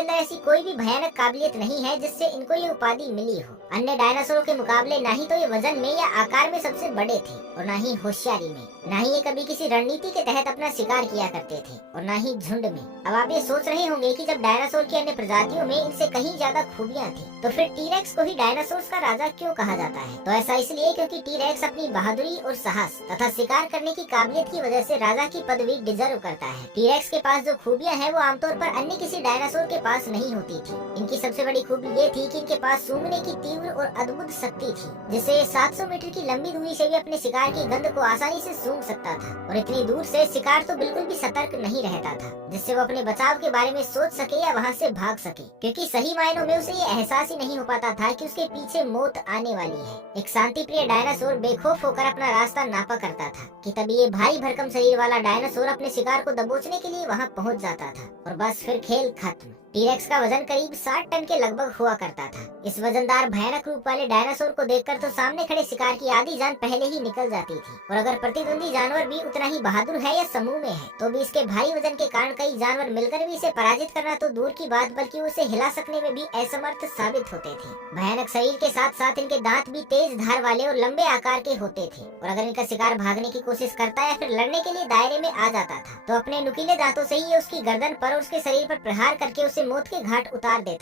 अंदर ऐसी कोई भी भयानक काबिलियत नहीं है जिससे इनको ये उपाधि मिली हो। अन्य डायनासोरों के मुकाबले ना ही तो ये वजन में या आकार में सबसे बड़े थे और ना ही होशियारी में, ना ही ये कभी किसी रणनीति के तहत अपना शिकार किया करते थे और ना ही झुंड में। अब आप ये सोच रहे होंगे कि जब डायनासोर की अन्य प्रजातियों में इनसे कहीं ज्यादा खूबियां थी तो फिर टीरेक्स को ही डायनासोर्स का राजा क्यों कहा जाता है? तो ऐसा इसलिए क्योंकि टीरेक्स अपनी बहादुरी और साहस तथा शिकार करने की काबिलियत की वजह से राजा की पदवी डिजर्व करता है। टीरेक्स के पास जो खूबियां हैं वो आमतौर पर अन्य किसी डायनासोर के पास नहीं होती थी। इनकी सबसे बड़ी खूबी ये थी कि इनके पास सूंघने की तीव्र और अद्भुत शक्ति थी, जिससे ये 700 मीटर की लंबी दूरी से भी अपने शिकार की गंध को आसानी से सूंघ सकता था और इतनी दूर से शिकार तो बिल्कुल भी सतर्क नहीं रहता था, जिससे वो अपने बचाव के बारे में सोच सके या वहाँ से भाग सके, क्योंकि सही मायनों में उसे ये एहसास ही नहीं हो पाता था कि उसके पीछे मौत आने वाली है। एक शांति प्रिय डायनासोर बेखौफ होकर अपना रास्ता नापा करता था कि तभी ये भारी भरकम शरीर वाला डायनासोर अपने शिकार को दबोचने के लिए वहाँ पहुँच जाता था और बस फिर खेल खत्म। टीरेक्स का वजन करीब 60 टन के लगभग हुआ करता था। इस वजनदार भयानक रूप वाले डायनासोर को देखकर तो सामने खड़े शिकार की आधी जान पहले ही निकल जाती थी और अगर प्रतिद्वंदी जानवर भी उतना ही बहादुर है या समूह में है तो भी इसके भारी वजन के कारण कई जानवर मिलकर भी इसे पराजित करना तो दूर की बात बल्कि उसे हिला सकने में भी असमर्थ साबित होते थे। भयानक शरीर के साथ साथ इनके दांत भी तेज धार वाले और लंबे आकार के होते थे और अगर इनका शिकार भागने की कोशिश करता या फिर लड़ने के लिए दायरे में आ जाता था तो अपने नुकीले दांतों से ही ये उसकी गर्दन पर और उसके शरीर पर प्रहार करके उसे मौत के घाट उतार देता।